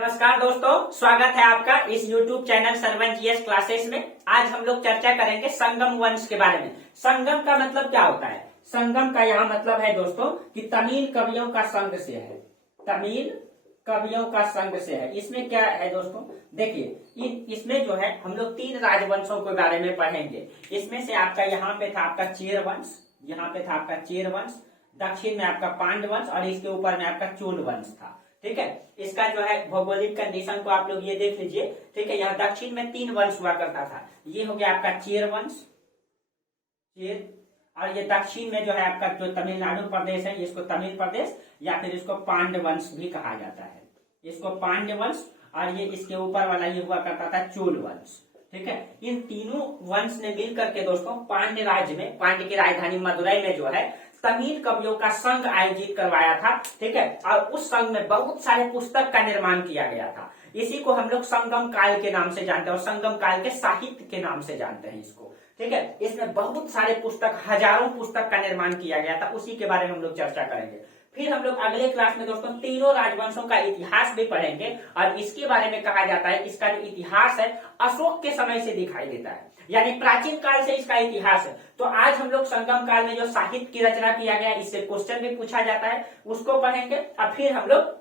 नमस्कार दोस्तों, स्वागत है आपका इस YouTube channel Sarvan GS classes में। आज हम लोग चर्चा करेंगे संगम वंश के बारे में। संगम का मतलब क्या होता है? संगम का यहाँ मतलब है दोस्तों कि तमिल कवियों का संघ से है। तमिल कवियों का संघ से है। इसमें क्या है दोस्तों, देखिए इसमें जो है हम लोग 3 राजवंशों के बारे में पढ़ेंगे। इसमें से आपका यहाँ पे था आपका चेर वंश, यहाँ पे था आपका चेर वंश, दक्षिण में आपका पांड्य वंश और इसके ऊपर में आपका चोल वंश था। ठीक है, इसका जो है भौगोलिक कंडीशन को आप लोग ये देख लीजिए। ठीक है, यहाँ दक्षिण में 3 वंश हुआ करता था। ये हो गया आपका चेर वंश, चेर, और ये दक्षिण में जो है आपका जो तमिलनाडु प्रदेश है, इसको तमिल प्रदेश या फिर इसको पांड्य वंश भी कहा जाता है। इसको पांड्य वंश, और ये इसके ऊपर वाला ये हुआ करता था चोल वंश। ठीक है, इन तीनों वंश ने मिलकर के दोस्तों पांड्य राज्य में, पांड्य की राजधानी मदुरई में जो है तमिल कवियों का संघ आयोजित करवाया था। ठीक है, और उस संघ में बहुत सारे पुस्तक का निर्माण किया गया था। इसी को हम लोग संगम काल के नाम से जानते हैं और संगम काल के साहित्य के नाम से जानते हैं इसको। ठीक है, इसमें बहुत सारे पुस्तक, हजारों पुस्तक का निर्माण किया गया था। उसी के बारे में हम लोग चर्चा करेंगे। फिर हम लोग अगले क्लास में दोस्तों तीनों राजवंशों का इतिहास भी पढ़ेंगे और इसके बारे में कहा जाता है इसका जो इतिहास है अशोक के समय से दिखाई देता है, यानी प्राचीन काल से इसका इतिहास है। तो आज हम लोग संगम काल में जो साहित्य की रचना किया गया, इससे क्वेश्चन भी पूछा जाता है, उसको पढ़ेंगे। और फिर हम लोग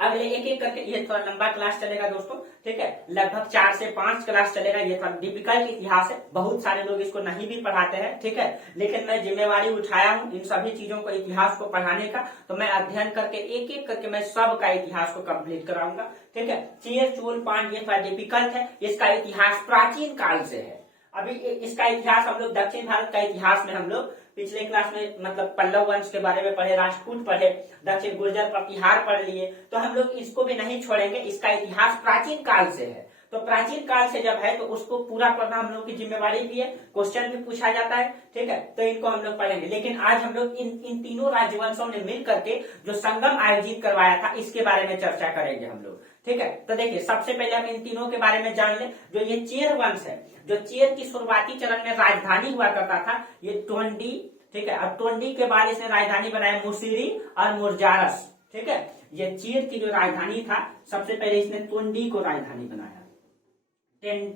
अगले एक एक करके, ये थोड़ा लंबा क्लास चलेगा दोस्तों। ठीक है, लगभग 4 से 5 क्लास चलेगा। ये थोड़ा डिफिकल्ट इतिहास है, बहुत सारे लोग इसको नहीं भी पढ़ाते हैं। ठीक है, लेकिन मैं जिम्मेवारी उठाया हूँ इन सभी चीजों को, इतिहास को पढ़ाने का। तो मैं अध्ययन करके एक एक करके मैं सब का इतिहास को कंप्लीट कराऊंगा। ठीक है, चेर चोल पांड्य थोड़ा डिफिकल्ट है, इसका इतिहास प्राचीन काल से है। अभी इसका इतिहास हम लोग दक्षिण भारत का इतिहास में हम लोग पिछले क्लास में मतलब पल्लव वंश के बारे में पढ़े, राजपूत पढ़े, दक्षिण गुर्जर प्रतिहार पढ़ लिए। तो हम लोग इसको भी नहीं छोड़ेंगे, इसका इतिहास प्राचीन काल से है। तो प्राचीन काल से जब है तो उसको पूरा पढ़ना हम लोग की जिम्मेवारी भी है, क्वेश्चन भी पूछा जाता है। ठीक है, तो इनको हम लोग पढ़ेंगे। लेकिन आज हम लोग इन तीनों राजवंशों ने मिल करके जो संगम आयोजित करवाया था इसके बारे में चर्चा करेंगे हम लोग। ठीक है, तो देखिए सबसे पहले हम इन तीनों के बारे में जान लें। जो ये चेर वंश है, जो चेर की शुरुआती चरण में राजधानी हुआ करता था ये टोंडी। ठीक है, और टोंडी के बाद इसने राजधानी बनाया मुसीरी और मुर्जारस। ठीक है, ये चेर की जो राजधानी था सबसे पहले इसने टोंडी को राजधानी बनाया।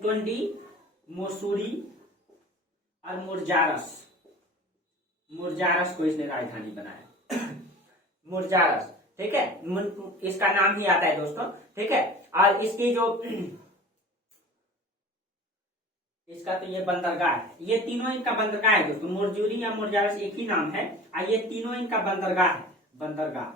टोंडी, मुसूरी और मुर्जारस, मुर्जारस को इसने राजधानी बनाया। मुर्जारस, ठीक है, इसका नाम ही आता है दोस्तों। ठीक है, और इसकी जो इसका तो ये बंदरगाह है, ये तीनों इनका बंदरगाह है दोस्तों। मुरजूरी या मुर्जारस एक ही नाम है और ये तीनों इनका बंदरगाह है, बंदरगाह।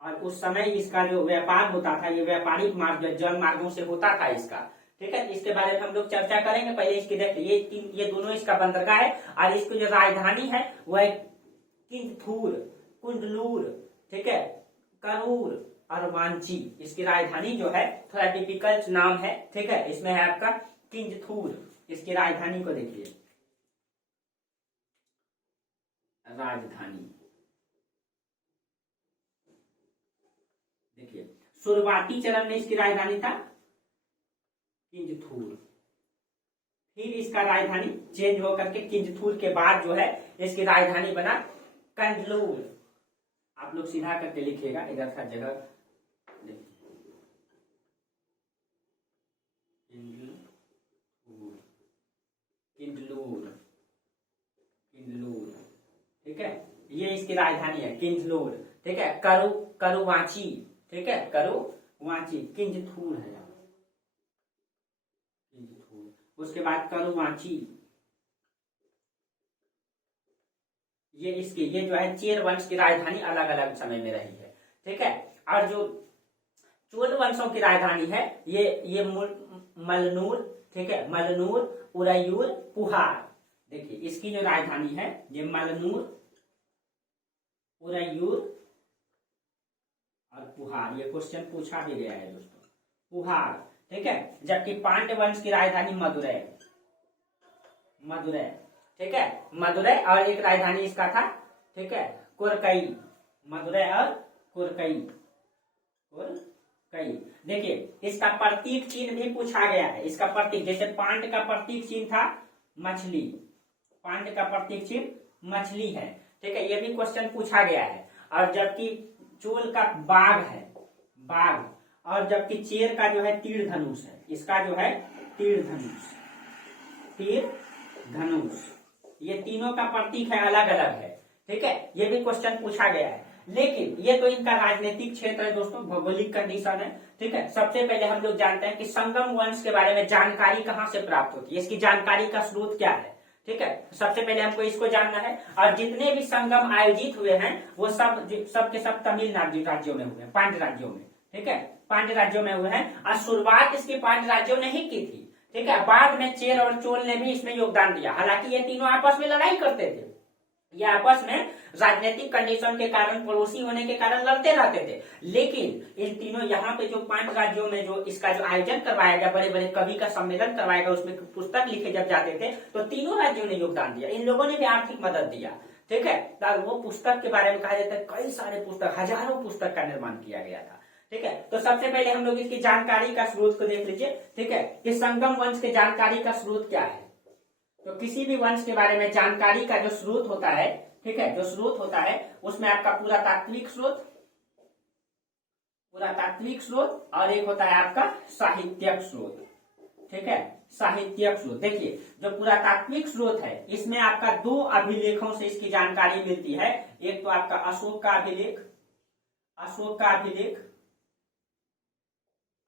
और उस समय इसका जो व्यापार होता था, ये व्यापारिक मार्ग, जल मार्गों से होता था इसका। ठीक है, इसके बारे में हम लोग चर्चा करेंगे। पहले इसकी देखिए, ये दोनों इसका बंदरगाह है और इसकी जो राजधानी है वह है किंजथूर, कुंडलूर, ठीक है, करूर और वांची। इसकी राजधानी जो है थोड़ा डिफिकल्ट नाम है। ठीक है, इसमें है आपका किंजथूर। इसकी राजधानी को देखिए, राजधानी देखिए, शुरुआती चरण में इसकी राजधानी था किंजथूर, फिर इसका राजधानी चेंज होकर के किंजथूर के बाद जो है इसकी राजधानी बना कंडलूर। आप लोग सीधा करके लिखिएगा, इधर का जगह किंजलूर, किंजलूर। ठीक है, ये इसकी राजधानी है किंजलूर। ठीक है, करुवांची, ठीक है, करुवांची, किंजथूर है किंजथूर। उसके बाद करुवांची, ये जो है चेर वंश की राजधानी अलग अलग समय में रही है। ठीक है, और जो चोल वंशों की राजधानी है ये मलनूर, ठीक है, मलनूर, उरयूर, पुहार। देखिए इसकी जो राजधानी है ये मलनूर, उरयूर और पुहार। ये क्वेश्चन पूछा भी गया है दोस्तों, पुहार। ठीक है, जबकि पांड्य वंश की राजधानी मदुरै, मदुरै। ठीक है, मदुरै, और एक राजधानी इसका था, ठीक है, कोरकई, मदुरै और कोरकई, कोरकई। देखिए इसका प्रतीक चिन्ह भी पूछा गया है। इसका प्रतीक, जैसे पांड्य का प्रतीक चिन्ह था मछली, पांड्य का प्रतीक चिन्ह मछली है। ठीक है, ये भी क्वेश्चन पूछा गया है। और जबकि चोल का बाघ है, बाघ, और जबकि चेर का जो है तीर धनुष है, इसका जो है तीर धनुष, ये तीनों का प्रतीक है, अलग अलग है। ठीक है, ये भी क्वेश्चन पूछा गया है, लेकिन ये तो इनका राजनीतिक क्षेत्र है दोस्तों, भौगोलिक कंडीशन है। ठीक है, सबसे पहले हम लोग जानते हैं कि संगम वंश के बारे में जानकारी कहाँ से प्राप्त होती है, इसकी जानकारी का स्रोत क्या है। ठीक है, सबसे पहले हमको इसको जानना है। और जितने भी संगम आयोजित हुए हैं वो सब के सब तमिलनाडु राज्यों में हुए हैं, 5 राज्यों में। ठीक है, 5 राज्यों में हुए हैं और शुरुआत इसकी 5 राज्यों ने ही की थी। ठीक है, बाद में चेर और चोल ने भी इसमें योगदान दिया। हालांकि ये तीनों आपस में लड़ाई करते थे, ये आपस में राजनीतिक कंडीशन के कारण, पड़ोसी होने के कारण लड़ते रहते थे। लेकिन इन तीनों यहाँ पे जो 5 राज्यों में जो इसका जो आयोजन करवाया गया, बड़े बड़े कवि का सम्मेलन करवाया गया, उसमें पुस्तक लिखे जब जाते थे तो तीनों राज्यों ने योगदान दिया, इन लोगों ने भी आर्थिक मदद दिया। ठीक है, तो वो पुस्तक के बारे में कहा जाता है, कई सारे पुस्तक, हजारों पुस्तक का निर्माण किया गया था। ठीक है, तो सबसे पहले हम लोग इसकी जानकारी का स्रोत को देख लीजिए। ठीक है, कि संगम वंश के जानकारी का स्रोत क्या है। तो किसी भी वंश के बारे में जानकारी का जो स्रोत होता है, ठीक है, जो स्रोत होता है उसमें आपका पुरातात्विक स्रोत और एक होता है आपका साहित्यिक स्रोत। ठीक है, साहित्यिक स्रोत। देखिए, जो पुरातात्विक स्रोत है इसमें आपका 2 अभिलेखों से इसकी जानकारी मिलती है। एक तो आपका अशोक का अभिलेख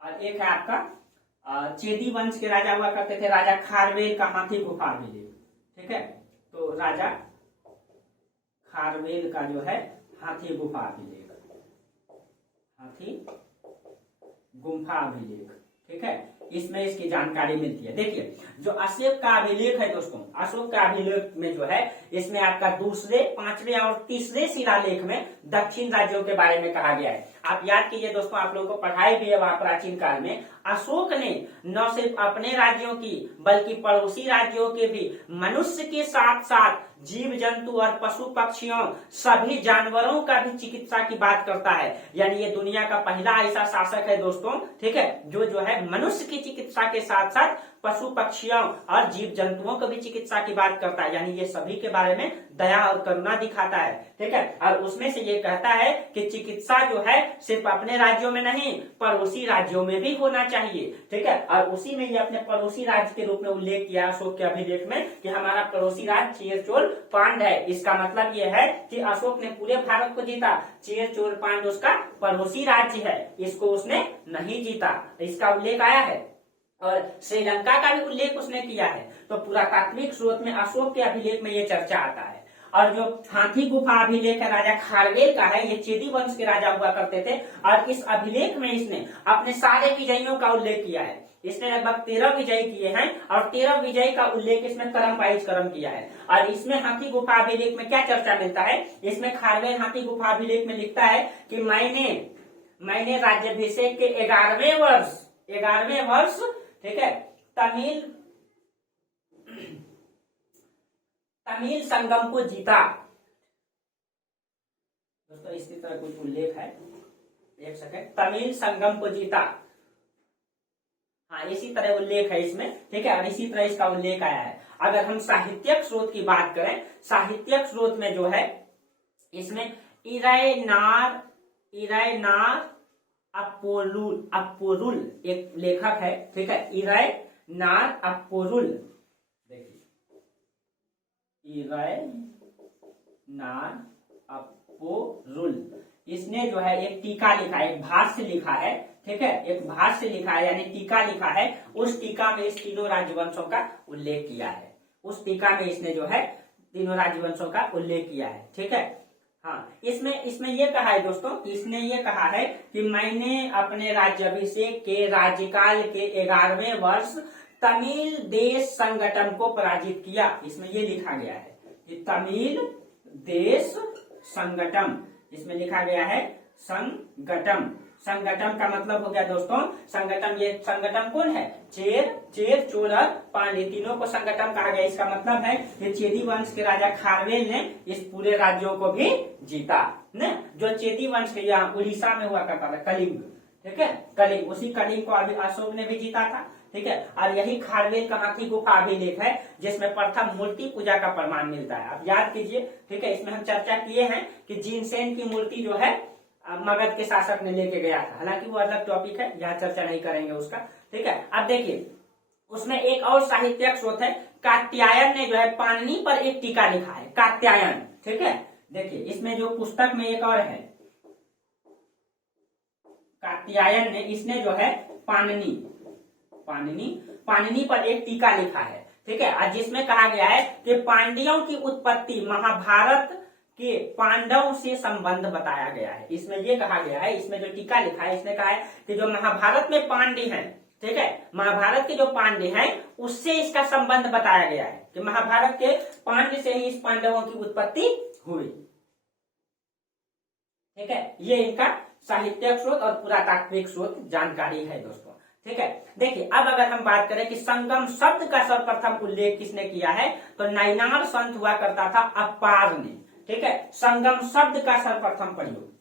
और एक है आपका चेदी वंश के राजा हुआ करते थे, राजा खारवेल का हाथी गुफा अभिलेख। ठीक है, तो राजा खारवेल का जो है हाथी गुफा अभिलेख। ठीक है, इसमें इसकी जानकारी मिलती है। देखिए, जो अशोक का अभिलेख है दोस्तों, अशोक का अभिलेख में जो है इसमें आपका दूसरे, 5वें और 3रे शिलालेख में दक्षिण राज्यों के बारे में कहा गया है। आप याद कीजिए दोस्तों, आप लोगों को पढ़ाई भी है वहां प्राचीन काल में, अशोक ने न सिर्फ अपने राज्यों की बल्कि पड़ोसी राज्यों के भी मनुष्य के साथ साथ जीव जंतु और पशु पक्षियों, सभी जानवरों का भी चिकित्सा की बात करता है। यानी ये दुनिया का पहला ऐसा शासक है दोस्तों, ठीक है, जो है मनुष्य की चिकित्सा के साथ साथ पशु पक्षियों और जीव जंतुओं को भी चिकित्सा की बात करता है। यानी ये सभी के बारे में दया और करुणा दिखाता है। ठीक है, और उसमें से ये कहता है कि चिकित्सा जो है सिर्फ अपने राज्यों में नहीं, पड़ोसी राज्यों में भी होना चाहिए। ठीक है, और उसी में ये अपने पड़ोसी राज्य के रूप में उल्लेख किया अशोक के अभिलेख में कि हमारा पड़ोसी राज्य चेर चोल पांड है। इसका मतलब ये है कि अशोक ने पूरे भारत को जीता, चेर चोल पांड उसका पड़ोसी राज्य है, इसको उसने नहीं जीता। इसका उल्लेख आया है और श्रीलंका का भी उल्लेख उसने किया है। तो पुरातात्विक स्रोत में अशोक के अभिलेख में ये चर्चा आता है। और जो हाथी गुफा अभिलेख है राजा खारवेल का है, ये चेदी वंश के राजा हुआ करते थे और इस अभिलेख में इसने अपने सारे विजयों का उल्लेख किया है। इसने लगभग 13 विजय किए हैं और 13 विजय का उल्लेख इसमें क्रम वाइज किया है। और इसमें हाथी गुफा अभिलेख में क्या चर्चा मिलता है, इसमें खारवेल हाथी गुफा अभिलेख में लिखता है कि मैंने राज्याभिषेक के 11वें वर्ष ठीक है तमिल संगम को जीता। दोस्तों इसी तरह कुछ उल्लेख है, एक सेकंड, तमिल संगम को जीता, हाँ इसी तरह उल्लेख है इसमें। ठीक है, और इसी तरह इसका उल्लेख आया है। अगर हम साहित्यिक स्रोत की बात करें, साहित्यिक स्रोत में जो है इसमें इरायनार अप्पोरुल एक लेखक है। ठीक है, इरायनार अप्पोरुल, देखिए इरायनार अप्पोरुल, इसने जो है एक टीका लिखा है, एक भाष्य लिखा है। ठीक है, एक भाष्य लिखा है यानी टीका लिखा है। उस टीका में इस तीनों राजवंशों का उल्लेख किया है। उस टीका में इसने जो है तीनों राजवंशों का उल्लेख किया है। ठीक है, हाँ, इसमें ये कहा है दोस्तों, इसने ये कहा है कि मैंने अपने राज्याभिषेक के राज्यकाल के 11वें वर्ष तमिल देश संगठन को पराजित किया। इसमें ये लिखा गया है कि तमिल देश संगठन, इसमें लिखा गया है संगठन। संगठन का मतलब हो गया दोस्तों संगठन, ये संगठन कौन है, चेर चोल और पांड्य, तीनों को संगठन कहा गया। इसका मतलब है कि चेदी वंश के राजा खारवेल ने इस पूरे राज्यों को भी जीता ने। जो चेदी वंश के यहाँ उड़ीसा में हुआ करता था कलिंग, ठीक है, कलिंग, उसी कलिंग को अभी अशोक ने भी जीता था। ठीक है, और यही खारवेल का हाथी गुफा अभिलेख है जिसमें प्रथम मूर्ति पूजा का प्रमाण मिलता है। आप याद कीजिए, ठीक है, इसमें हम चर्चा किए हैं कि जिनसेन की मूर्ति जो है मगध के शासक ने लेके गया था। हालांकि वो अलग टॉपिक है, यहाँ चर्चा नहीं करेंगे उसका। ठीक है, अब देखिए उसमें एक और साहित्यिक स्रोत है, कात्यायन ने जो है पाणिनि पर एक टीका लिखा है, कात्यायन। ठीक है, देखिए इसमें जो पुस्तक में एक और है, कात्यायन ने, इसने जो है पाणिनि पर एक टीका लिखा है। ठीक है, और जिसमें कहा गया है कि पांड्यों की उत्पत्ति महाभारत के पांडवों से संबंध बताया गया है। इसमें ये कहा गया है, इसमें जो टीका लिखा है इसमें कहा है कि जो महाभारत में पांड्य हैं, ठीक है, महाभारत के जो पांड्य हैं उससे इसका संबंध बताया गया है कि महाभारत के पांड्य से ही इस पांडवों की उत्पत्ति हुई। ठीक है, ये इनका साहित्यिक स्रोत और पुरातात्विक स्रोत जानकारी है दोस्तों। ठीक है, देखिए अब अगर हम बात करें कि संगम शब्द का सर्वप्रथम उल्लेख किसने किया है, तो नैनार संत हुआ करता था अपार ने। ठीक है, संगम शब्द का सर्वप्रथम प्रयोग,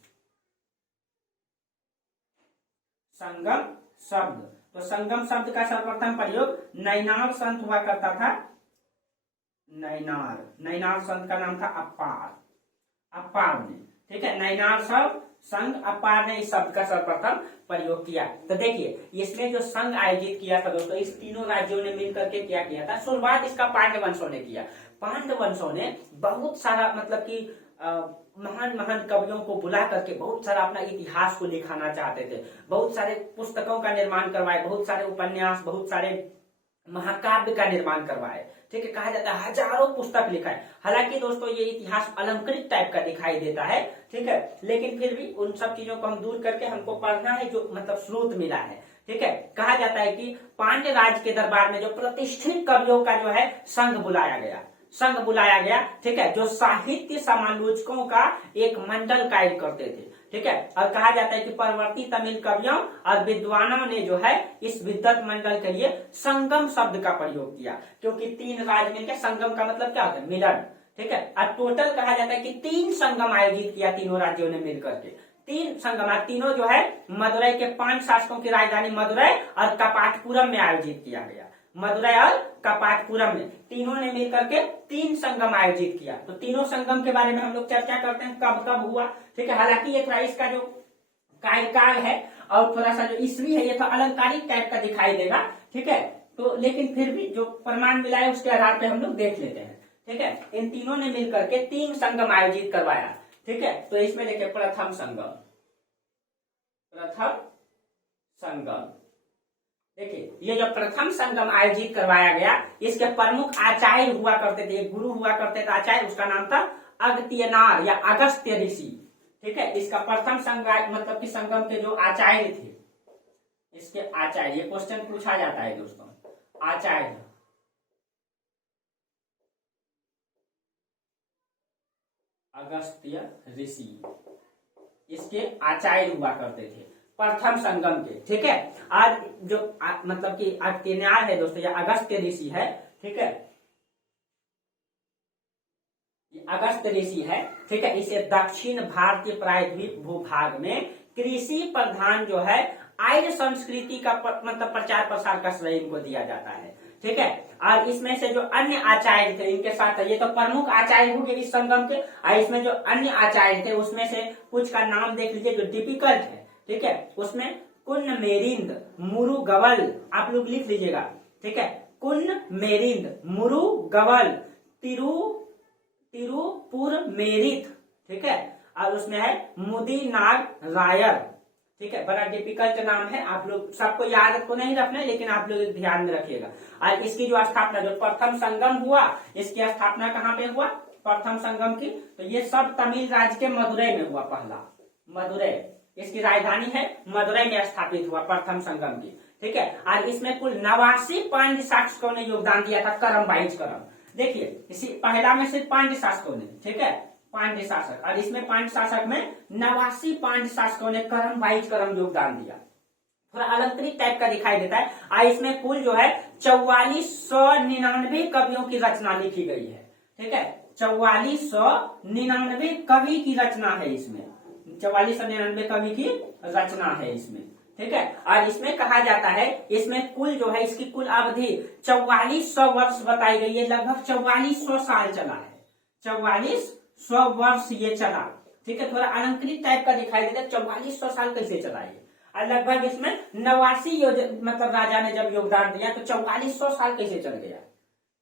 संगम शब्द, तो संगम शब्द का सर्वप्रथम प्रयोग नैनार संत हुआ करता था, नैनार संत का नाम था अपार ने। ठीक है, नैनार शब्द संघ अपार ने इस शब्द का सर्वप्रथम प्रयोग किया। तो देखिए इसने जो संघ आयोजित किया था दोस्तों, इस तीनों राज्यों ने मिलकर के क्या किया था, शुरुआत इसका पांडवंशों ने किया। पांडवंशों ने बहुत सारा मतलब कि महान महान कवियों को बुला करके बहुत सारा अपना इतिहास को लिखाना चाहते थे, बहुत सारे पुस्तकों का निर्माण करवाए, बहुत सारे उपन्यास, बहुत सारे महाकाव्य का निर्माण करवाए। ठीक है, कहा जाता है हजारों पुस्तक लिखा है। हालांकि दोस्तों ये इतिहास अलंकृत टाइप का दिखाई देता है। ठीक है, लेकिन फिर भी उन सब चीजों को हम दूर करके हमको पढ़ना है जो मतलब स्रोत मिला है। ठीक है, कहा जाता है कि पांड्य राज के दरबार में जो प्रतिष्ठित कवियों का जो है संघ बुलाया गया। ठीक है, जो साहित्य समालोचकों का एक मंडल कायम करते थे। ठीक है, और कहा जाता है कि परवर्ती तमिल कवियों और विद्वानों ने जो है इस विद्वत मंडल के लिए संगम शब्द का प्रयोग किया, क्योंकि तीन राज्य मिलकर, संगम का मतलब क्या होता है, मिलन। ठीक है, और टोटल कहा जाता है कि 3 संगम आयोजित किया तीनों राज्यों ने मिलकर के। 3 संगम, तीनों जो है मदुरई के 5 शासकों की राजधानी मदुरई और कपाटपुरम में आयोजित किया गया। मदुरई और कपाटपुरम में तीनों ने मिलकर के 3 संगम आयोजित किया। तो तीनों संगम के बारे में हम लोग चर्चा करते हैं, कब कब हुआ। ठीक है, हालांकि ये थोड़ा इसका जो कार्यकाल है और थोड़ा सा जो ईस्वी है ये तो अलंकारिक टाइप का दिखाई देगा। ठीक है, तो लेकिन फिर भी जो प्रमाण मिला है उसके आधार पे हम लोग देख लेते हैं। ठीक है, इन तीनों ने मिलकर के 3 संगम आयोजित करवाया। ठीक है, तो इसमें देखिए प्रथम संगम, देखिए ये जो प्रथम संगम आयोजित करवाया गया, इसके प्रमुख आचार्य हुआ करते थे, गुरु हुआ करते थे आचार्य, उसका नाम था अगस्त्यनार या अगस्त्य ऋषि। ठीक है, इसका प्रथम संगम मतलब कि संगम के जो आचार्य थे, इसके आचार्य, ये क्वेश्चन पूछा जाता है दोस्तों, आचार्य अगस्त्य ऋषि, इसके आचार्य हुआ करते थे प्रथम संगम के। ठीक है, आज जो मतलब कि अगस्त्यनार है दोस्तों या अगस्त्य ऋषि है। ठीक है, अगस्त्य ऋषि है। ठीक है, इसे दक्षिण भारतीय प्रायद्वीप भूभाग में कृषि प्रधान जो है आर्य संस्कृति का मतलब प्रचार प्रसार का श्रेय इनको दिया जाता है। ठीक है, और इसमें से जो अन्य आचार्य थे इनके साथ, ये तो प्रमुख आचार्य हो गए इस संगम के, और इसमें जो अन्य आचार्य थे उसमें से कुछ का नाम देख लीजिए जो डिफिकल्ट है। ठीक है, उसमें कुन्न मेरिंद, मुरु गवल, आप लोग लिख लीजिएगा। ठीक है, कुन्न मेरिंद, मुरु गवल, तिरुपुर मेरिथ। ठीक है, और उसमें है मुदी नाग रायर। ठीक है, बड़ा डिफिकल्ट नाम है, आप लोग सबको याद तो नहीं रखना है, लेकिन आप लोग ध्यान में रखिएगा। और इसकी जो स्थापना, जो प्रथम संगम हुआ, इसकी स्थापना कहाँ पे हुआ प्रथम संगम की, तो ये सब तमिल राज्य के मदुरई में हुआ। पहला मदुरई, इसकी राजधानी है, मदुरई में स्थापित हुआ प्रथम संगम की। ठीक है, और इसमें कुल 89 पांड्य शासकों ने योगदान दिया था, करम वाइज करम। देखिए इसी पहला में सिर्फ पांड्य शासकों ने, ठीक है, पांड्य शासक, और इसमें पांड्य शासक में 89 पांड्य शासकों ने करम वाइज करम योगदान दिया। थोड़ा अलंकृत टाइप का दिखाई देता है। और इसमें कुल जो है 4499 कवियों की रचना लिखी गई है। ठीक है, 4499 कवि की रचना है इसमें, 4499 कवि की रचना है इसमें। ठीक है, और इसमें कहा जाता है, इसमें कुल जो है इसकी कुल अवधि 4400 वर्ष बताई गई है, लगभग 4400 साल चला है, 4400 वर्ष ये चला। ठीक है, थोड़ा अलंकृत टाइप का दिखाई देता है। 4400 साल कैसे चला ये, और लगभग इसमें 89 मतलब राजा ने जब योगदान दिया तो 4400 साल कैसे चल गया।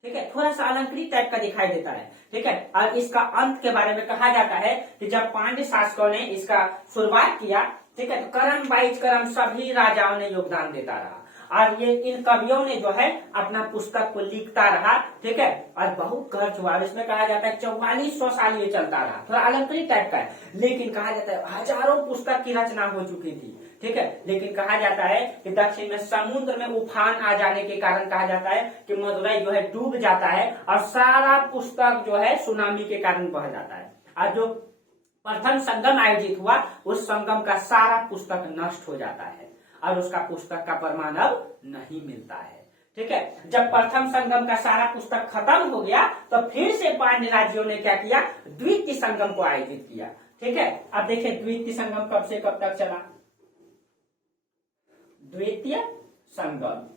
ठीक है, थोड़ा सा अलंकृत टाइप का दिखाई देता है। ठीक है, और इसका अंत के बारे में कहा जाता है कि जब पांड्य शासकों ने इसका शुरुआत किया, ठीक है, तो क्रम वाइज क्रम सभी राजाओं ने योगदान देता रहा, और ये इन कवियों ने जो है अपना पुस्तक को लिखता रहा। ठीक है, और बहुत खर्च हुआ। इसमें कहा जाता है 4400 साल ये चलता रहा। थोड़ा अलंकृत टाइप का है, लेकिन कहा जाता है हजारों पुस्तक की रचना हो चुकी थी। ठीक है, लेकिन कहा जाता है कि दक्षिण में समुद्र में उफान आ जाने के कारण कहा जाता है कि मदुरई जो है डूब जाता है, और सारा पुस्तक जो है सुनामी के कारण बह जाता है। और जो प्रथम संगम आयोजित हुआ, उस संगम का सारा पुस्तक नष्ट हो जाता है, और उसका पुस्तक का प्रमाण अब नहीं मिलता है। ठीक है, जब प्रथम संगम का सारा पुस्तक खत्म हो गया, तो फिर से पांड्य राज्यों ने क्या किया, द्वितीय संगम को आयोजित किया। ठीक है, अब देखिए द्वितीय संगम कब से कब तक चला, द्वितीय संगम।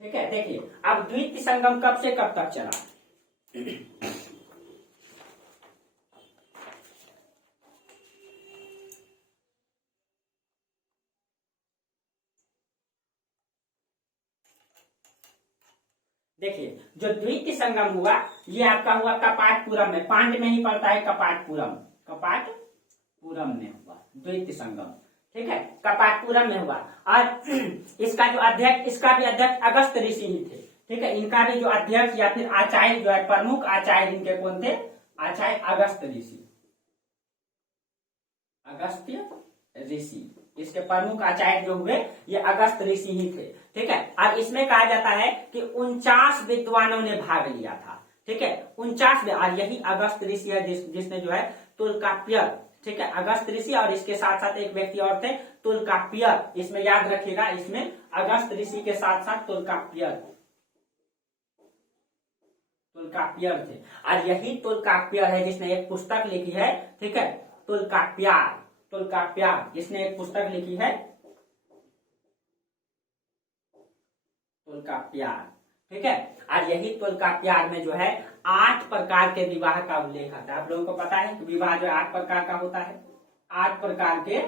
ठीक है, देखिए अब द्वितीय संगम कब से कब तक चला। देखिए जो द्वितीय संगम हुआ, ये आपका हुआ कपाटपुरम में, पांड्य में ही पड़ता है कपाटपुरम, कपाटपुरम में हुआ द्वितीय संगम। ठीक है, कपाटपुरम में हुआ, और इसका जो अध्यक्ष, इसका भी अध्यक्ष अगस्त ऋषि ही थे। ठीक है, इनका भी जो अध्यक्ष या फिर आचार्य जो है, प्रमुख आचार्य इनके कौन थे, आचार्य अगस्त ऋषि, अगस्त्य ऋषि, इसके प्रमुख आचार्य जो हुए ये अगस्त ऋषि ही थे। ठीक है, और इसमें कहा जाता है कि 49 विद्वानों ने भाग लिया था। ठीक है, 49, और यही अगस्त ऋषि है जिसने जो है तुलकाप्य, ठीक है, अगस्त ऋषि और इसके साथ साथ एक व्यक्ति और थे तुलकाप्य, इसमें याद रखिएगा, इसमें अगस्त ऋषि के साथ साथ तुलकाप्य थे, और यही तुलकाप्य है जिसने एक पुस्तक लिखी है। ठीक है, तुलकाप्य जिसने एक पुस्तक लिखी है, तुलकाप्य। ठीक है, और यही तुलकाप्य में जो है 8 प्रकार के विवाह का उल्लेख आता है। आप लोगों को पता है कि विवाह जो 8 प्रकार का होता है, 8 प्रकार के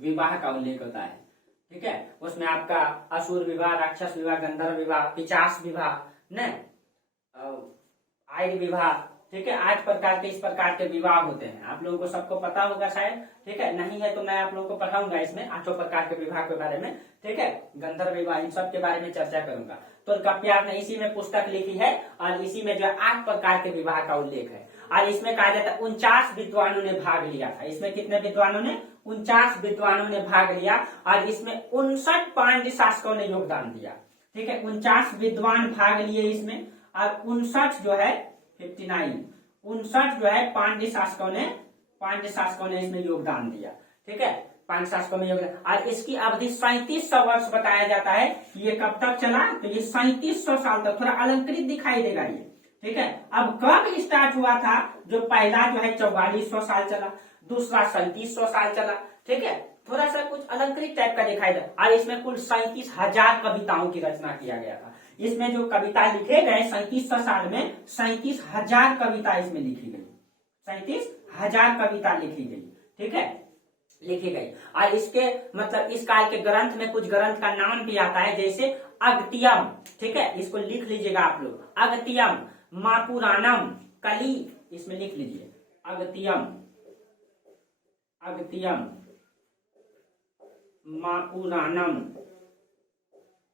विवाह का उल्लेख होता है। ठीक है, उसमें आपका असुर विवाह, राक्षस विवाह, गंधर्व विवाह, पिशाच विवाह, न आर्य विवाह। ठीक है, 8 प्रकार के इस प्रकार के विवाह होते हैं। आप लोगों को सबको पता होगा शायद। ठीक है, नहीं है तो मैं आप लोगों को पढ़ाऊंगा इसमें 8 प्रकार के विवाह के बारे में। ठीक है, गंधर्व विवाह, इन सब के बारे में चर्चा करूंगा। तो तुलकाप्य ने इसी में पुस्तक लिखी है, और इसी में जो 8 प्रकार के विवाह का उल्लेख है, और इसमें कहा जाता है 49 विद्वानों ने भाग लिया था। इसमें कितने विद्वानों ने, 49 विद्वानों ने भाग लिया, और इसमें 59 पांड्य शासकों ने योगदान दिया। ठीक है, 49 विद्वान भाग लिए इसमें, और 59 जो है 59 जो है पांड्य शासकों ने इसमें योगदान दिया। ठीक है, पांड्य शासकों में योगदान, और इसकी अवधि 3700 वर्ष बताया जाता है कि ये कब तक चला, तो ये 3700 साल तक। थोड़ा अलंकृत दिखाई देगा ये। ठीक है, अब कब स्टार्ट हुआ था, जो पहला जो है 4400 साल चला, दूसरा 3700 साल चला। ठीक है, थोड़ा सा कुछ अलंकृत टाइप का दिखाई दे, और इसमें कुल 37,000 कविताओं की रचना किया गया था। इसमें जो कविता लिखे गए 3700 साल में, 37,000 कविता इसमें लिखी गई, 37,000 कविता लिखी गई। ठीक है, लिखी गई, और इसके मतलब इस काल के ग्रंथ में कुछ ग्रंथ का नाम भी आता है, जैसे अगस्त्यम। ठीक है, इसको लिख लीजिएगा आप लोग, अगस्त्यम, मापुराणम, कली, इसमें लिख लीजिए अगस्त्यम,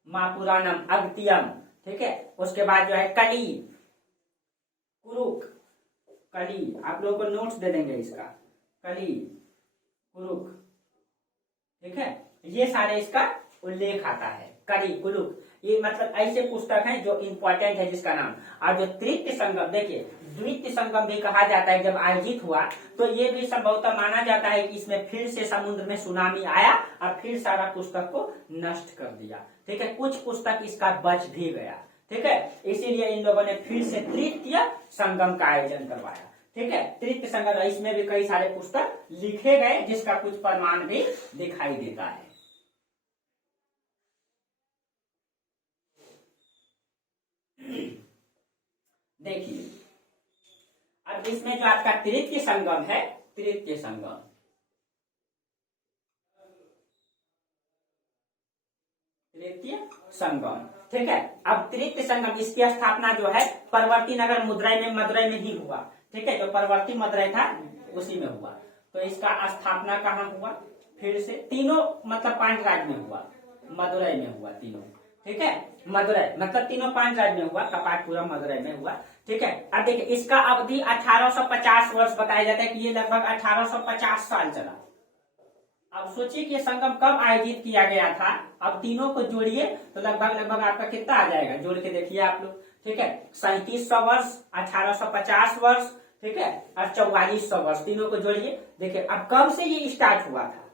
मापुराणम, अगस्त्यम। ठीक है, उसके बाद जो है कली, कुरुक, कली, आप लोगों को नोट्स दे देंगे इसका, कली, कुरुक। ठीक है, ये सारे इसका उल्लेख आता है, कली, कुरुक। ये मतलब ऐसे पुस्तक हैं जो इंपॉर्टेंट है जिसका नाम। और जो तृतीय संगम, देखिए द्वितीय संगम भी कहा जाता है, जब आयोजित हुआ तो ये भी संभवतः माना जाता है कि इसमें फिर से समुद्र में सुनामी आया और फिर सारा पुस्तक को नष्ट कर दिया। ठीक है, कुछ पुस्तक इसका बच भी गया। ठीक है, इसीलिए इन लोगों ने फिर से तृतीय संगम का आयोजन करवाया। ठीक है, तृतीय संगम, इसमें भी कई सारे पुस्तक लिखे गए जिसका कुछ प्रमाण भी दिखाई देता है। देखिए अब इसमें जो आपका तृतीय संगम है, तृतीय संगम, तृतीय संगम, ठीक है। अब तृतीय संगम, इसकी स्थापना जो है परवर्ती नगर मदुरई में ही हुआ, ठीक है। जो परवर्ती मदुरई था उसी में हुआ। तो इसका स्थापना कहाँ हुआ, फिर से तीनों मतलब 5 राज्य में हुआ, मदुरई में हुआ तीनों, ठीक है। मदुरई मतलब तीनों 5 राज्य में हुआ, कपाटपुरम मदुरई में हुआ, ठीक है। अब देखिए इसका अवधि 1850 वर्ष बताया जाता है कि ये लगभग 1850 साल चला। अब सोचिए कि संगम कब आयोजित किया गया था। अब तीनों को जोड़िए तो लगभग आपका कितना आ जाएगा, जोड़ के देखिए आप लोग, ठीक है। 3700 वर्ष, 1850 वर्ष, ठीक है, और 4400 वर्ष, तीनों को जोड़िए। देखिए अब कब से ये स्टार्ट हुआ था,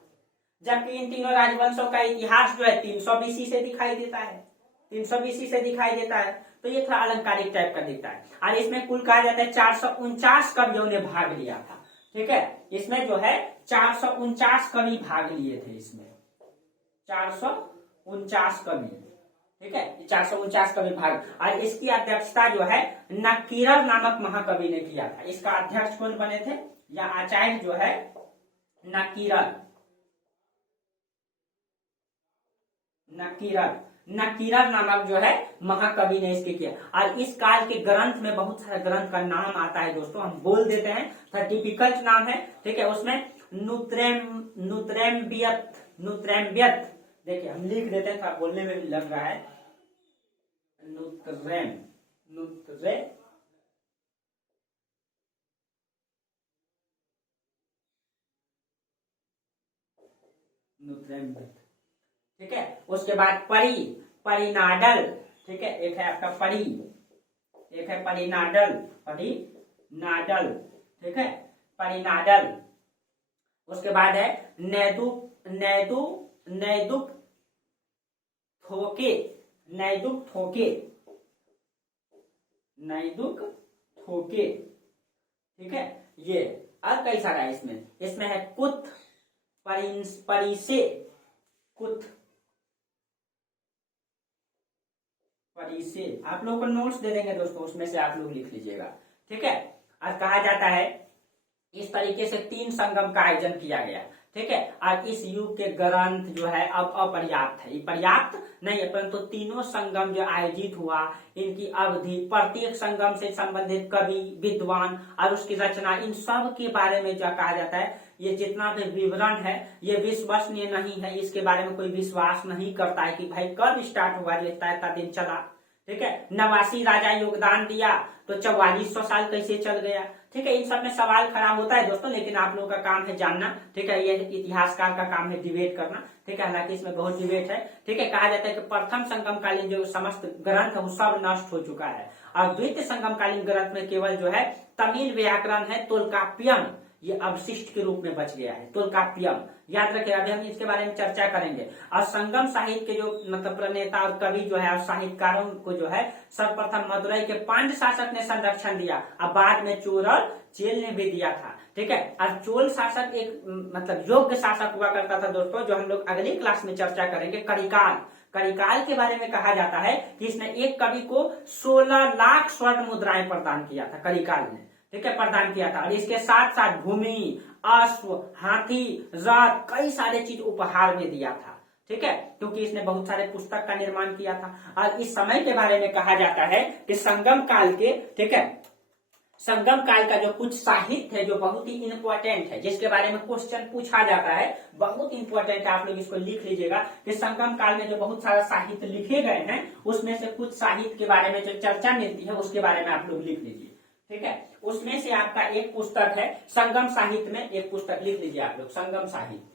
जबकि इन तीनों राजवंशों का इतिहास जो है 300 बीसी से दिखाई देता है, 300 बीसी से दिखाई देता है। तो ये थोड़ा अलंकारिक टाइप का दिखता है। और इसमें कुल कहा जाता है 449 कवियों ने भाग लिया था, ठीक है। इसमें जो है 449 कवि भाग लिए थे, इसमें 449 कवि, ठीक है, 449 कवि भाग। और इसकी अध्यक्षता जो है नकीरर नामक महाकवि ने किया था। इसका अध्यक्ष कौन बने थे, या आचार्य जो है नकीरर, नकीरर नामक जो है महाकवि ने इसके किया। और इस काल के ग्रंथ में बहुत सारे ग्रंथ का नाम आता है दोस्तों, हम बोल देते हैं, थोड़ा डिफिकल्ट नाम है, ठीक है। उसमें नुत्रैम्बियत, देखिए हम लिख देते हैं, थोड़ा बोलने में भी लग रहा है, नुत्रैम्बियत, ठीक है। उसके बाद परिनाडल, ठीक है, एक है आपका एक है परिनाडल, ठीक है, परिनाडल। उसके बाद है नैदुक थोके, ठीक है। ये और कई सारा इसमें है कुत, परिसे, आप लोगों को नोट्स दे देंगे दोस्तों, उसमें से आप लोग लिख लीजिएगा, ठीक है। और कहा जाता है इस तरीके से 3 संगम का आयोजन किया गया, ठीक है। और इस युग के ग्रंथ जो है अब अपर्याप्त है, ये पर्याप्त नहीं है, परंतु तीनों संगम जो आयोजित हुआ, इनकी अवधि, प्रत्येक संगम से संबंधित कवि, विद्वान और उसकी रचना, इन सब के बारे में जो कहा जाता है, ये जितना भी विवरण है ये विश्वसनीय नहीं है। इसके बारे में कोई विश्वास नहीं करता है कि भाई कब स्टार्ट हुआ, इतना दिन चला, ठीक है। 89 राजा योगदान दिया तो 4400 साल कैसे चल गया, ठीक है। इन सब में सवाल खड़ा होता है दोस्तों, लेकिन आप लोगों का काम है जानना, ठीक है। ये इतिहासकार का काम है डिबेट करना, ठीक है। हालांकि इसमें बहुत डिबेट है, ठीक है। कहा जाता है कि प्रथम संगमकालीन जो समस्त ग्रंथ है वो सब नष्ट हो चुका है, और द्वितीय संगमकालीन ग्रंथ में केवल जो है तमिल व्याकरण है, तोलकाप्पियम, ये अवशिष्ट के रूप में बच गया है, तोलकाप्पियम, याद रखिए। अभी हम इसके बारे में चर्चा करेंगे। और संगम साहित्य के जो मतलब प्रणेता और कवि जो है और साहित्यकारों को जो है सर्वप्रथम मदुरई के पांड्य शासक ने संरक्षण दिया, और बाद में चोल और चेल ने भी दिया था, ठीक है। और चोल शासक एक मतलब योग्य शासक हुआ करता था दोस्तों, जो हम लोग अगली क्लास में चर्चा करेंगे। करिकाल के बारे में कहा जाता है कि इसने एक कवि को 16 लाख स्वर्ण मुद्राएं प्रदान किया था, करिकाल ने, ठीक है, प्रदान किया था। और इसके साथ साथ भूमि, अश्व, हाथी, रथ, कई सारे चीज उपहार में दिया था, ठीक है, क्योंकि इसने बहुत सारे पुस्तक का निर्माण किया था। और इस समय के बारे में कहा जाता है कि संगम काल के, ठीक है, संगम काल का जो कुछ साहित्य है जो बहुत ही इंपॉर्टेंट है, जिसके बारे में क्वेश्चन पूछा जाता है, बहुत इंपॉर्टेंट है, आप लोग इसको लिख लीजिएगा कि संगम काल में जो बहुत सारा साहित्य लिखे गए हैं उसमें से कुछ साहित्य के बारे में जो चर्चा मिलती है उसके बारे में आप लोग लिख लीजिए, ठीक है। उसमें से आपका एक पुस्तक है संगम साहित्य में, एक पुस्तक लिख लीजिए आप लोग, संगम साहित्य,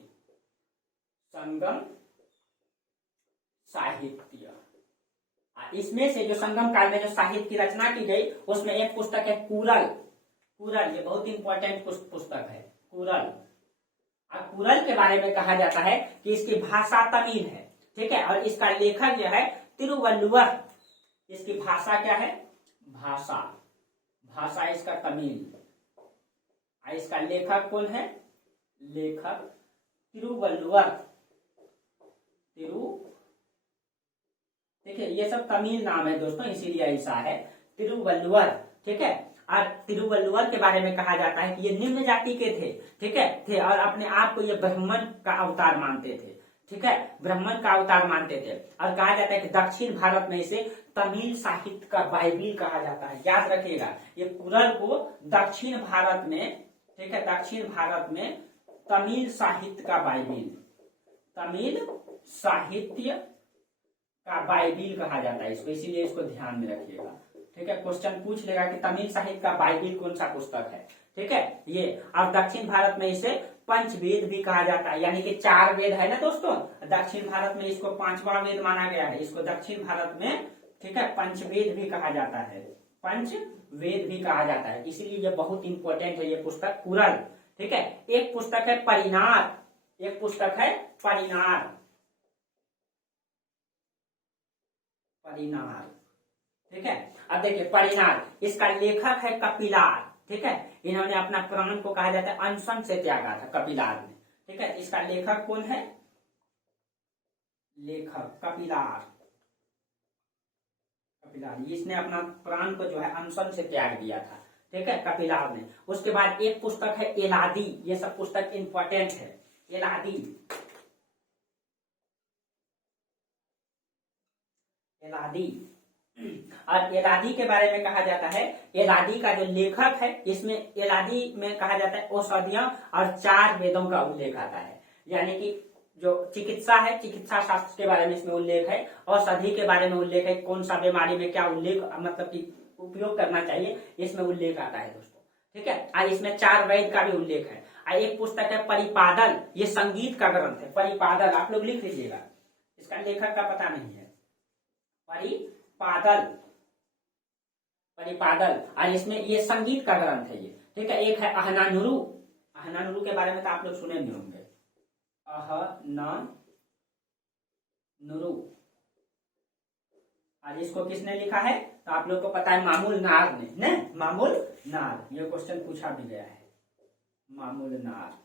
इसमें से जो संगम काल में जो साहित्य की रचना की गई उसमें एक पुस्तक है कुरल, ये बहुत इंपॉर्टेंट पुस्तक है, कुरल। अब कुरल के बारे में कहा जाता है कि इसकी भाषा तमिल है, ठीक है, और इसका लेखक जो है तिरुवल्लुवर। इसकी भाषा क्या है, भाषा इसका तमिल, और इसका लेखक कौन है, लेखक तिरुवल्लुवर, देखिए ये सब तमिल नाम है दोस्तों, इसीलिए ऐसा है, तिरुवल्लुवर, ठीक है। और तिरुवल्लुवर के बारे में कहा जाता है कि ये निम्न जाति के थे और अपने आप को ये ब्राह्मण का अवतार मानते थे। ठीक है, ब्राह्मण का अवतार मानते थे। और कहा जाता है कि दक्षिण भारत में इसे तमिल साहित्य का बाइबिल कहा जाता है। याद रखिएगा, ये कुरल को दक्षिण भारत में, ठीक है, दक्षिण भारत में तमिल साहित्य का बाइबिल, तमिल साहित्य का बाइबिल कहा जाता है इसको, इसीलिए इसको ध्यान में रखिएगा। ठीक है, क्वेश्चन पूछ लेगा कि तमिल साहित्य का बाइबिल कौन सा पुस्तक है। ठीक है, ये। और दक्षिण भारत में इसे पंचवेद भी कहा जाता है, यानी कि 4 वेद है ना दोस्तों। दक्षिण भारत में इसको 5वां वेद माना गया है। इसको दक्षिण भारत में, ठीक है, पंचवेद भी कहा जाता है, पंचवेद भी कहा जाता है। इसीलिए ये बहुत इंपॉर्टेंट है ये पुस्तक कुरल। ठीक है, एक पुस्तक है परिनार, एक पुस्तक है परिनार, परिनार। ठीक है, अब देखिए परिनार, इसका लेखक है कपिलार। ठीक है, इन्होंने अपना प्राण को कहा जाता है अनशन से त्यागा था कपिलार ने। ठीक है, इसका लेखक कौन है? लेखक कपिलार, कपिलार। इसने अपना प्राण को जो है अनशन से त्याग दिया था। ठीक है, कपिलार ने। उसके बाद एक पुस्तक है एलादी, ये सब पुस्तक इंपॉर्टेंट है। एलादी, एलादी। और एलादी के बारे में कहा जाता है, एलादी का जो लेखक है, इसमें एलादी में कहा जाता है औषधियां और 4 वेदों का उल्लेख आता है। यानी कि जो चिकित्सा है, चिकित्सा शास्त्र के बारे में इसमें उल्लेख है, औषधि के बारे में उल्लेख है, कौन सा बीमारी में क्या उल्लेख, मतलब कि उपयोग करना चाहिए, इसमें उल्लेख आता है दोस्तों। ठीक है, और इसमें 4 वेद का भी उल्लेख है। और एक पुस्तक है परिपादल, ये संगीत का ग्रंथ है। परिपादल आप लोग लिख लीजिएगा, इसका लेखक का पता नहीं है। परिपादल, परिपादल। और इसमें ये संगीत का ग्रंथ है ये। ठीक है, एक है अहनानुरु, अहनानुरु के बारे में तो आप लोग सुने नहीं होंगे। अहनानुरु, और इसको किसने लिखा है तो आप लोग को पता है, मामूल नार ने, मामूल नार। ये क्वेश्चन पूछा भी गया है, मामूल नार।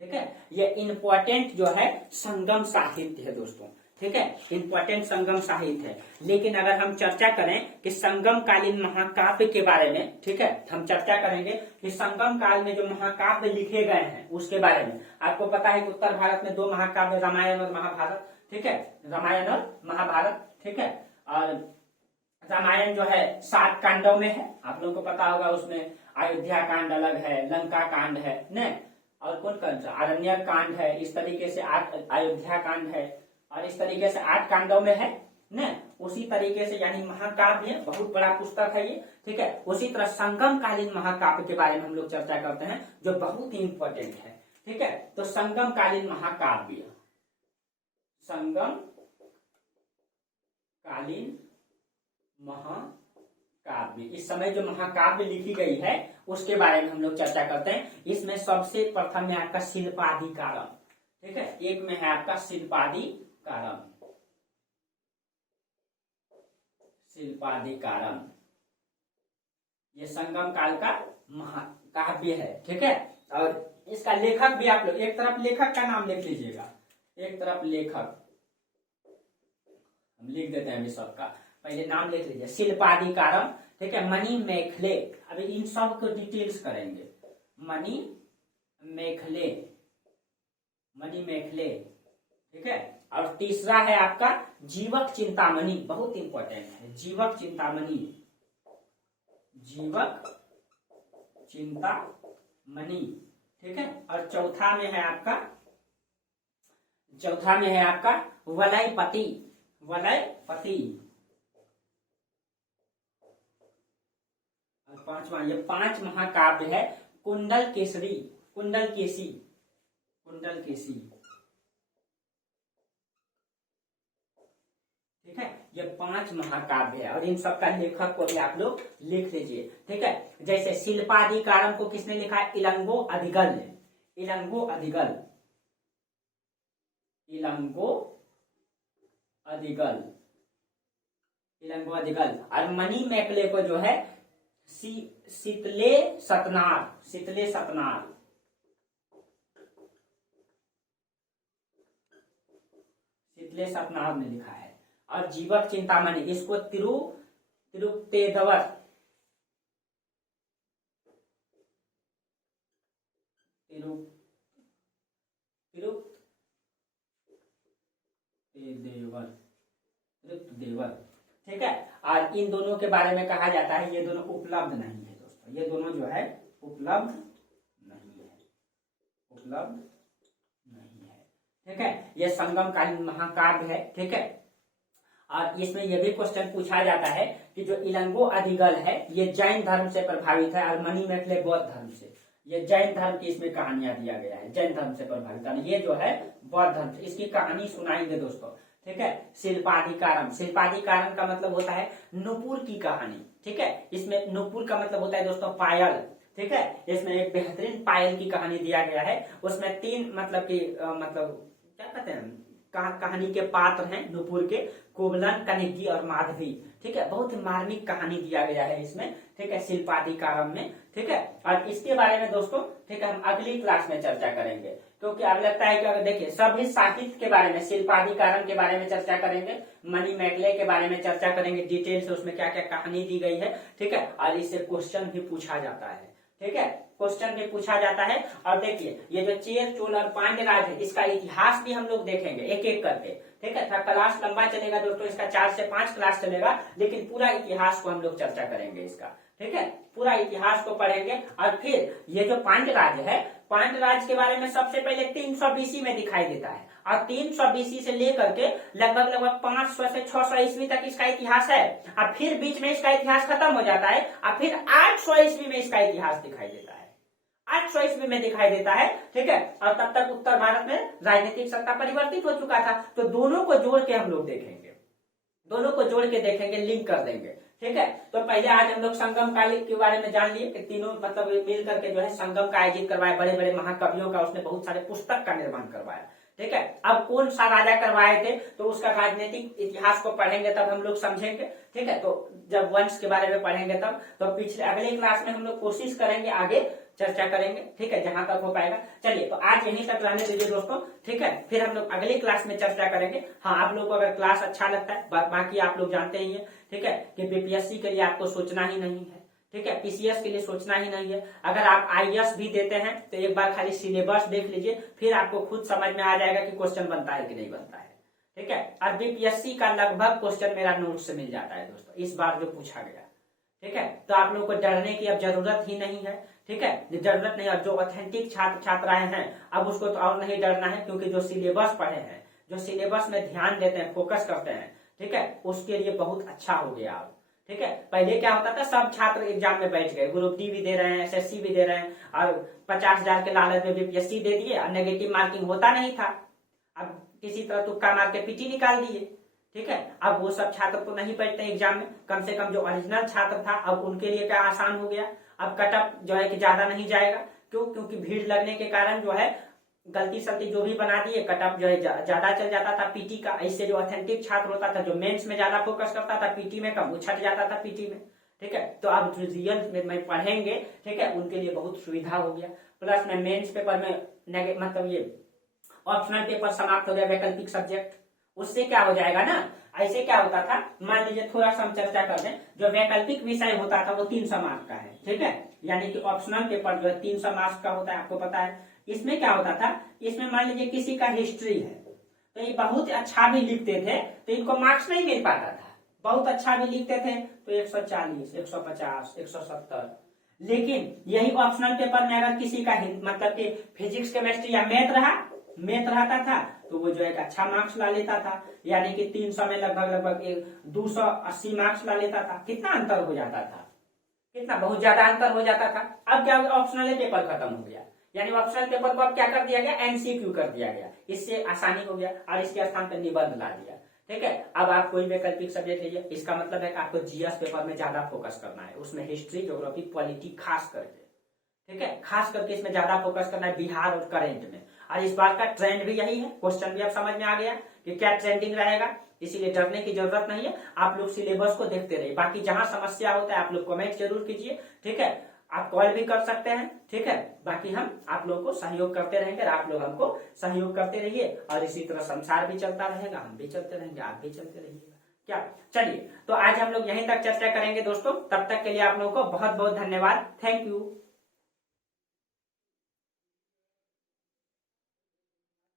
ठीक है, ये इंपॉर्टेंट जो है संगम साहित्य है दोस्तों। ठीक है, इंपॉर्टेंट संगम साहित्य है। लेकिन अगर हम चर्चा करें कि संगम कालीन महाकाव्य के बारे में, ठीक है, हम चर्चा करेंगे कि संगम काल में जो महाकाव्य लिखे गए हैं उसके बारे में। आपको पता है कि उत्तर भारत में 2 महाकाव्य, रामायण और महाभारत। ठीक है, रामायण और महाभारत। ठीक है, और रामायण जो है 7 कांडों में है, आप लोगों को पता होगा। उसमें अयोध्या कांड अलग है, लंका कांड है न, और कौन सा अरण्य कांड है। इस तरीके से 8 अयोध्या कांड है, और इस तरीके से 8 कांडों में है न। उसी तरीके से यानी महाकाव्य बहुत बड़ा पुस्तक है ये। ठीक है, उसी तरह संगम कालीन महाकाव्य के बारे में हम लोग चर्चा करते हैं, जो बहुत ही इंपॉर्टेंट है। ठीक है, तो संगम कालीन महाकाव्य, संगम कालीन महाकाव्य, इस समय जो महाकाव्य लिखी गई है उसके बारे में हम लोग चर्चा करते हैं। इसमें सबसे प्रथम में आपका शिल्पाधिकारम। ठीक है, एक में है आपका शिल्पाधिकारम, शिल्पाधिकारम। ये संगम काल का महाकाव्य है। ठीक है, और इसका लेखक भी आप लोग एक तरफ लेखक का नाम लिख लीजिएगा, एक तरफ लेखक हम लिख देते हैं। सबका पहले नाम लिख लीजिए, शिल्पाधिकारम। ठीक है, मणि मेखले। अभी इन सब को डिटेल्स करेंगे। मणि मेखले, मणि मेखले। ठीक है, और तीसरा है आपका जीवक चिंतामणि, बहुत इंपॉर्टेंट है, जीवक चिंतामणि, जीवक चिंतामणि। ठीक है, और चौथा में है आपका वलयपति, वलयपति। और 5वां, ये 5 महाकाव्य है कुंडल केसरी, कुंडल केसी, कुंडल केसी। ठीक है, ये 5 महाकाव्य है, और इन सब का लेखक को भी आप लोग लिख लीजिए। ठीक है, जैसे शिल्पाधिकारम को किसने लिखा है? इलंगो अधिगल ने, इलंगो अधिगल, इलंगो अधिगल, इलंगो अधिगल। और मणि मेखले को जो है शीतले सतनार, शीतले सतनार, शीतले सतनार ने लिखा है। और जीवक चिंतामणि इसको तिरुतेदवर, देवर, देवर, ठीक है। और इन दोनों के बारे में कहा जाता है ये दोनों उपलब्ध नहीं है दोस्तों, ये दोनों जो है उपलब्ध नहीं है, उपलब्ध नहीं है, ठीक है। ये संगम कालीन महाकाव्य है, ठीक है। और इसमें यह भी क्वेश्चन पूछा जाता है कि जो इलंगो अधिगल है ये जैन धर्म से प्रभावित है और मणिमेखले बौद्ध धर्म से। ये जैन धर्म की इसमें कहानियां दिया गया है, जैन धर्म से प्रभावित है, ये जो है बौद्ध धर्म से। इसकी कहानी सुनाएंगे दोस्तों, ठीक है। शिल्पाधिकारम, शिल्पाधिकारम का मतलब होता है नुपुर की कहानी, ठीक है। इसमें नुपुर का मतलब होता है दोस्तों पायल, ठीक है। इसमें एक बेहतरीन पायल की कहानी दिया गया है, उसमें 3 मतलब की मतलब क्या कहते हैं कहानी के पात्र हैं नुपुर के, कोवलन, कनिकी और माधवी, ठीक है। बहुत ही मार्मिक कहानी दिया गया है इसमें, ठीक है, शिल्पाधिकारम में, ठीक है। और इसके बारे में दोस्तों, ठीक है, हम अगली क्लास में चर्चा करेंगे, क्योंकि अब लगता है कि अगर देखिए सभी साहित्य के बारे में, शिल्पाधिकारम के बारे में चर्चा करेंगे, मणिमेखले के बारे में चर्चा करेंगे डिटेल से, उसमें क्या क्या कहानी दी गई है, ठीक है। और इससे क्वेश्चन भी पूछा जाता है, ठीक है, क्वेश्चन भी पूछा जाता है। और देखिए ये जो चेर, चोल और पांड्य राज है इसका इतिहास भी हम लोग देखेंगे एक एक करके, ठीक है। थोड़ा क्लास लंबा चलेगा दोस्तों, इसका 4 से 5 क्लास चलेगा, लेकिन पूरा इतिहास को हम लोग चर्चा करेंगे इसका, ठीक है। पूरा इतिहास को पढ़ेंगे। और फिर ये जो पांड्य राज है, पांड्य राज के बारे में सबसे पहले 300 बीसी में दिखाई देता है, और 300 बीसी से लेकर के लगभग 500 से 600 ईस्वी तक इसका इतिहास है। और फिर बीच में इसका इतिहास खत्म हो जाता है, और फिर 800 ईस्वी में इसका इतिहास दिखाई देता है, 800 ईस्वी में दिखाई देता है, ठीक है। और तब तक उत्तर भारत में राजनीतिक सत्ता परिवर्तित हो चुका था। तो दोनों को जोड़ के हम लोग देखेंगे, दोनों को जोड़ के देखेंगे, लिंक कर देंगे, ठीक है। तो पहले आज हम लोग संगम काल के बारे में जान लिए कि तीनों मतलब मिल करके जो है संगम का आयोजित करवाया, बड़े बड़े महाकवियों का उसने बहुत सारे पुस्तक का निर्माण करवाया, ठीक है। अब कौन सा राजा करवाए थे तो उसका राजनीतिक इतिहास को पढ़ेंगे तब हम लोग समझेंगे, ठीक है। तो जब वंश के बारे में पढ़ेंगे तब, तो पिछले अगले क्लास में हम लोग कोशिश करेंगे आगे चर्चा करेंगे, ठीक है, जहां तक हो पाएगा। चलिए तो आज यहीं तक रहने दीजिए दोस्तों, ठीक है। फिर हम लोग अगली क्लास में चर्चा करेंगे। हाँ, आप लोग को अगर क्लास अच्छा लगता है, बाकी आप लोग जानते ही है, ठीक है, कि बीपीएससी के लिए आपको सोचना ही नहीं है, ठीक है, पीसीएस के लिए सोचना ही नहीं है। अगर आप आईएएस भी देते हैं तो एक बार खाली सिलेबस देख लीजिए, फिर आपको खुद समझ में आ जाएगा कि क्वेश्चन बनता है कि नहीं बनता है, ठीक है। और बीपीएससी का लगभग क्वेश्चन मेरा नोट से मिल जाता है दोस्तों, इस बार जो पूछा गया, ठीक है। तो आप लोग को डरने की अब जरूरत ही नहीं है, ठीक है, जरूरत नहीं। और जो ऑथेंटिक छात्र छात्राएं हैं अब उसको तो और नहीं डरना है, क्योंकि जो सिलेबस पढ़े हैं, जो सिलेबस में ध्यान देते हैं, फोकस करते हैं, ठीक है, उसके लिए बहुत अच्छा हो गया अब, ठीक है। पहले क्या होता था, सब छात्र एग्जाम में बैठ गए, ग्रुप डी भी दे रहे हैं, एसएससी भी दे रहे हैं, और 50,000 के लालच में बीपीएससी दे दिए, और नेगेटिव मार्किंग होता नहीं था। अब किसी तरह तुक्का मार के पीटी निकाल दिए, ठीक है। अब वो सब छात्र तो नहीं बैठते एग्जाम में, कम से कम जो ओरिजिनल छात्र था अब उनके लिए क्या आसान हो गया, अब कटअप जो है कि ज्यादा नहीं जाएगा। क्यों? क्योंकि भीड़ लगने के कारण जो है गलती सलती जो भी बना दिए, कटअप जो है ज्यादा चल जाता था पीटी का। इससे जो ऑथेंटिक छात्र होता था, जो मेंस में ज्यादा फोकस करता था, पीटी में कम, वो छट जाता था पीटी में, ठीक है। तो अब जो रियल में पढ़ेंगे, ठीक है, उनके लिए बहुत सुविधा हो गया। प्लस में मेंस पेपर में मतलब ये ऑप्शनल पेपर समाप्त हो गया, वैकल्पिक सब्जेक्ट, उससे क्या हो जाएगा ना, ऐसे क्या होता था, मान लीजिए थोड़ा सा हम चर्चा कर दें, जो वैकल्पिक विषय होता था वो 300 मार्क्स का है, ठीक है, यानी कि ऑप्शनल पेपर जो है 300 मार्क्स का होता है, आपको पता है। इसमें क्या होता था, इसमें मान लीजिए किसी का हिस्ट्री है तो ये बहुत अच्छा भी लिखते थे तो इनको मार्क्स नहीं मिल पाता था, बहुत अच्छा भी लिखते थे तो 140, 150, 170। लेकिन यही ऑप्शनल पेपर में अगर किसी का मतलब कि फिजिक्स, केमिस्ट्री या मैथ रहता था तो वो जो है अच्छा मार्क्स ला लेता था, यानी कि 300 में लगभग 280 मार्क्स ला लेता था। कितना अंतर हो जाता था, कितना बहुत ज्यादा अंतर हो जाता था। अब क्या ऑप्शनल पेपर खत्म हो गया, यानी ऑप्शनल पेपर को अब क्या कर दिया गया, एमसीक्यू कर दिया गया, इससे आसानी हो गया और इसके स्थान पर निबंध ला दिया, ठीक है। अब आप कोई वैकल्पिक सब्जेक्ट लीजिए, इसका मतलब है कि आपको जीएस पेपर में ज्यादा फोकस करना है, उसमें हिस्ट्री, ज्योग्राफी, पॉलिटी खास करके, ठीक है, खास करके इसमें ज्यादा फोकस करना है, बिहार और करेंट में। और इस बार का ट्रेंड भी यही है, क्वेश्चन भी अब समझ में आ गया कि क्या ट्रेंडिंग रहेगा, इसीलिए डरने की जरूरत नहीं है। आप लोग सिलेबस को देखते रहिए, बाकी जहां समस्या होता है आप लोग कमेंट जरूर कीजिए, ठीक है। आप कॉल भी कर सकते हैं, ठीक है। बाकी हम आप लोग को सहयोग करते रहेंगे, आप लोग हमको सहयोग करते रहिए, और इसी तरह संसार भी चलता रहेगा, हम भी चलते रहेंगे, आप भी चलते रहिएगा, क्या। चलिए तो आज हम लोग यहीं तक चर्चा करेंगे दोस्तों, तब तक के लिए आप लोगों को बहुत बहुत धन्यवाद, थैंक यू।